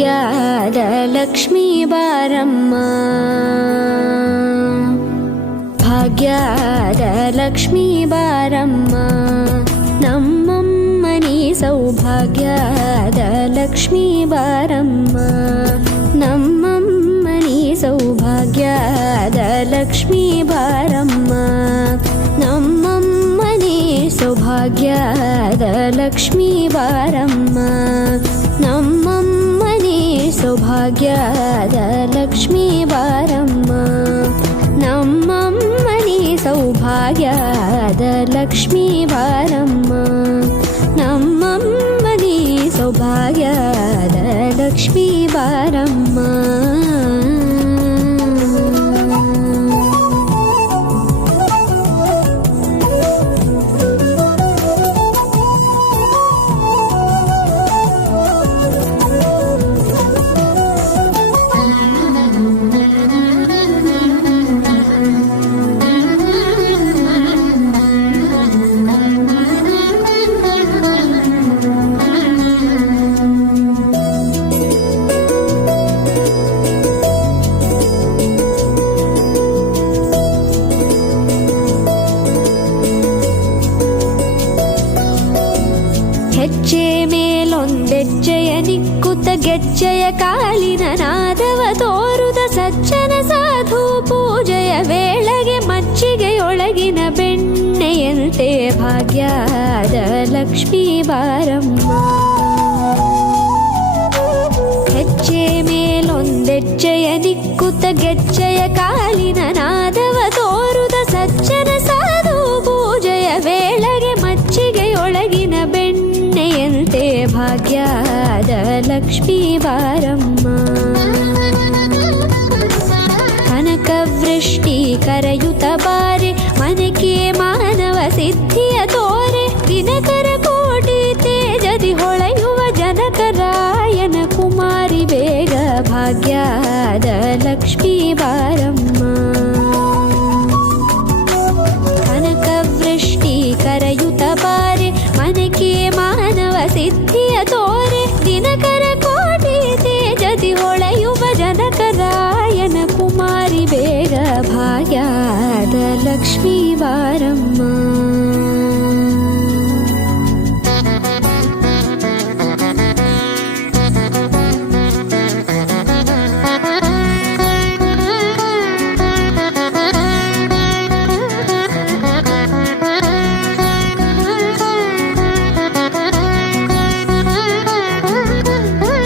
ಭಾಗ್ಯದ ಲಕ್ಷ್ಮೀ ಬಾರಮ್ಮ, ಭಾಗ್ಯದ ಲಕ್ಷ್ಮೀ ಬಾರಮ್ಮ, ನಮ್ಮಮ್ಮನಿ ಸೌಭಾಗ್ಯದ ಲಕ್ಷ್ಮೀ ಬಾರಮ್ಮ, ನಮ್ಮಮ್ಮನಿ ಸೌಭಾಗ್ಯದ ಲಕ್ಷ್ಮೀ ಬಾರಮ್ಮ, ನಮ್ಮಮ್ಮನಿ ಸೌಭಾಗ್ಯದ ಲಕ್ಷ್ಮೀ ಬಾರಮ್ಮ, ನಮ್ಮಮ್ಮನಿ ಸೌಭಾಗ್ಯದ ಲಕ್ಷ್ಮೀ ಬಾರಮ್ಮ, ನಮ್ಮಮ್ಮನಿ ಸೌಭಾಗ್ಯದ ಲಕ್ಷ್ಮೀ ಬಾರಮ್ಮ, ನಮ್ಮಮ್ಮನಿ ಸೌಭಾಗ್ಯದ ಲಕ್ಷ್ಮೀ ಬಾರಮ್ಮ. ಹೆಜ್ಜೆ ಮೇಲೊಂದೆಜ್ಜೆಯ ನಿಕ್ಕುತ್ತ ಗೆಜ್ಜೆಯ ಕಾಲಿನ ನಾದವ ತೋರುದ ಸಜ್ಜನ ಸಾಧು ಪೂಜೆಯ ವೇಳೆಗೆ ಮಜ್ಜಿಗೆಯೊಳಗಿನ ಬೆಣ್ಣೆಯಂತೆ ಭಾಗ್ಯದ ಲಕ್ಷ್ಮೀ ಬಾರಮ್ಮ, ಹೆಜ್ಜೆ ಮೇಲೊಂದೆಜ್ಜೆಯ ನಿಕ್ಕುತ್ತ ಗೆಜ್ಜೆಯ ಕಾಲಿನ ನಾದವ ತೋರುದ ಸಜ್ಜನ ಸಾಧು ಪೂಜೆಯ ವೇಳೆಗೆ ಮಜ್ಜಿಗೆಯೊಳಗಿನ ಬೆಣ್ಣೆಯಂತೆ ಭಾಗ್ಯದ ಲಕ್ಷ್ಮೀ ಬಾರಮ್ಮ, ಕನಕವೃಷ್ಟಿ ಕರೆಯುತ್ತ ಬಾರೆ ಮನಕೆ ಮಾನವ ಸಿದ್ಧಿಯ ತೋರೆ, ದಿನಕರ ಕೋಟಿ ತೇಜದಿ ಹೊಳೆಯುವ ಜನಕರಾಯನ ಕುಮಾರಿ ಬೇಗ ಭಾಗ್ಯದ ಲಕ್ಷ್ಮೀ ಬಾರಮ್ಮ, ಕನಕವೃಷ್ಟಿ ಕರೆಯುತ್ತ ಬಾರೆ ಮನಕೆ ಮಾನವ ಸಿದ್ಧಿಯ ತೋರೆ, ದಿನಕರ ಕೋಟಿ ತೇಜದಿ ಹೊಳೆಯುವ ಜನಕರಾಯನ ಕುಮಾರಿ ಬೇಗ ಭಾಗ್ಯದ ಲಕ್ಷ್ಮೀ ಬಾರಮ್ಮ.